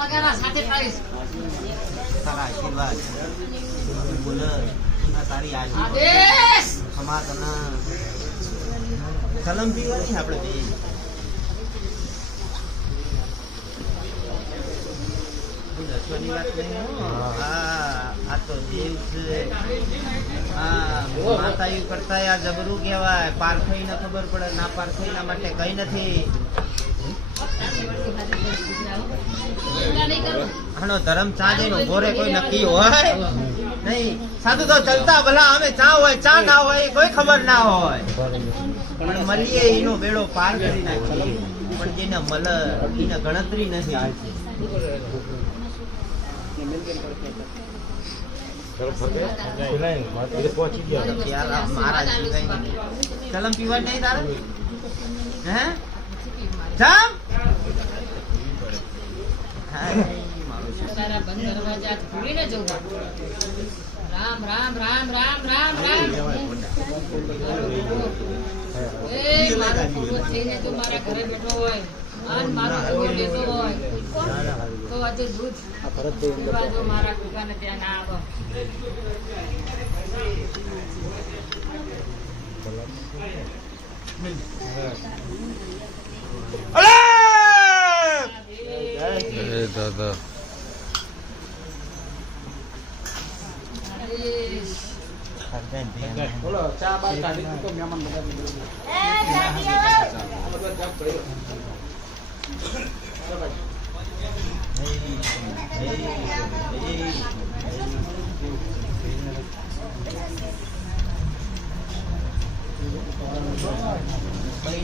તારા આશીર્વાદ. બોલ તારી આશીર્વાદ. આદેશ! તને કલમ પીવાની આપણે બે. દસવાની વાત નહીં હા? આ તો દેવ છે. હા માતાયું કરતા આ જબરું કહેવાય. પારખોઈ ને ખબર પડે ના પારખોઈ ના માટે કઈ નથી. આનો ધર્મ ચાંદે નો ગોરે કોઈ નક્કી હોય? નહીં, સાધુ તો ચલતા, ભલા અમે ચા હોય, ચા ના હોય કોઈ ખબર ના હોય. પણ મળીએ, એનો બેડો પાર કરી નાખીએ. પણ જેને મળે એને ગણતરી નથી. કલમ પીવા નહીં. તારે? હે? જામ. તારા બંધ દરવાજા ખોલીને જવું રામ રામ રામ રામ રામ રામ. એ મારો પૂરો થઈને તું મારા ઘરે બેઠો હોય અને મારો લેતો હોય તો આજે દૂધ પીવા જો મારા કુકાને ત્યાં ના આવો. દાદા આદેશ. બોલો ચા બા કાઢી દીધો મહેમાન બધા દીધો. બઈ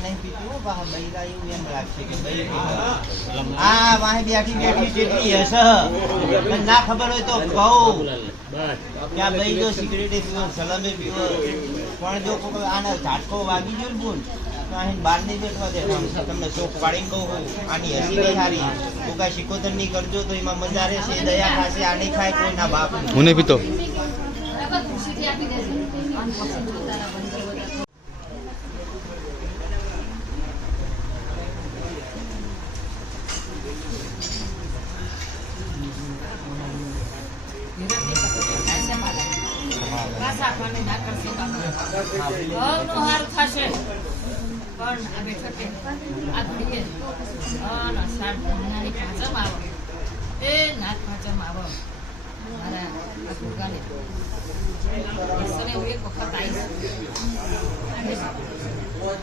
આ વાહે બેઠી હશે ના ખબર હોય તો કહું કે આ બઈ જો સિગરેટે સલમે પીવો પણ જો આને ઝાટકો વાગી ગયો ને તો અહીં બહાર નહીં બેઠવા દેવાનું તમને શોખ પાડીને કહું આની હસી નહીં હારી તું કાંઈ શિકોતર નહીં કરજો તો એમાં મજા રહેશે દયા ખાશે આ નહીં ખાય કોઈના બાપ હું નહીં પીતો ના કરશે બાપા. ઘઉંનું હારું થશે. પણ આ બેઠો તે આ ઘડીએ અન અષાઢ મહિનાની આવે. એ નાગ પાંચમ આવો મારા આ ગુગાને. ઈશ્વરે.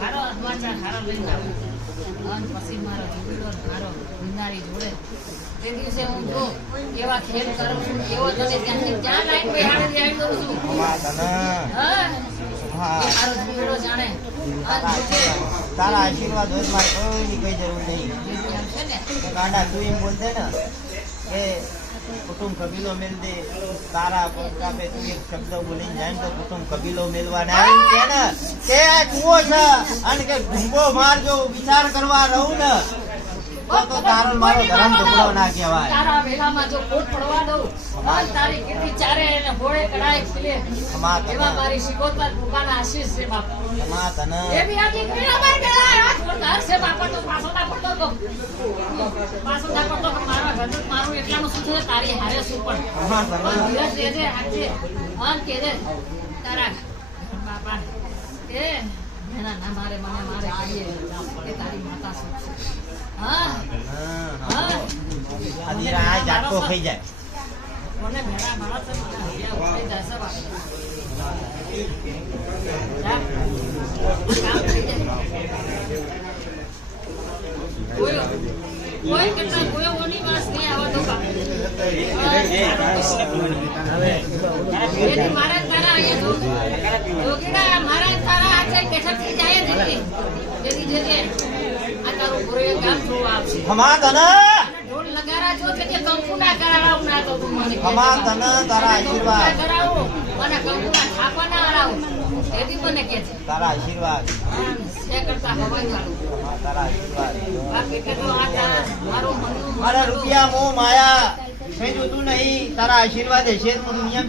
હારો હારો લઈને આવું. અન પછી મારો જીવડો મારો ગુંદારી જોડે. તે દિવસે હું જો ખેલ કરું છું કેવો તને ત્યાંથી ત્યાં લાઈન બેહાડી આવી દઉં છું? હા હા. મારો જીવડો જાણે. તારા આશીર્વાદ હોય મારે કોઈની કઈ જરૂર નહીં. ગાંડા તું એમ બોલતે ને કે કુટુંબ કબીલો મેલ દે તારા પે તું એક શબ્દ બોલીને જાય ને તો કુટુંબ કબીલો મેલવાના આવી કે ને તે આ કુવો છે. અને કે ઘૂંગો મારજો, વિચાર કરવા રહું ને. તો તો તારો મારો ધર્મ ટુકડો ના કહેવાય. તારા વેલામાં જો કોટ પડવા દઉં અને તારી કીધી ચારે એને ઘોડે કડાય ખીલે. ખમા એવા મારી શિકોતર કૃપાના આશીષ છે બાપ. ખમા તને એ બી આ દીકરી અમારી બેલા હાથ જોડતા હશે બાપા તો પાછો ના પડતો તો. પાછો ના પડતો પણ મારા ઘરનું મારું એટલાનું શું છે? તારી હારે શું પણ. ખમા તને પણ ધીરજ રહેજે રાખજે અન કહેજે તારા બાપા એ એના ના મારે મને મારે કહીએ. કે તારી માતા શું છે? હા, થઈ જાય. તારા બેઠક થઈ જાય આ તારું ઘોડે ગામ જોવા આવશે ખમા તને ઢોલ નગારા જો કે કંકુ તારા આશીર્વાદ. છે તારા આશીર્વાદ. મારું રૂપિયા મો માયા. કઈ જોતું નહીં. તારા આશીર્વાદ હશે તો દુનિયા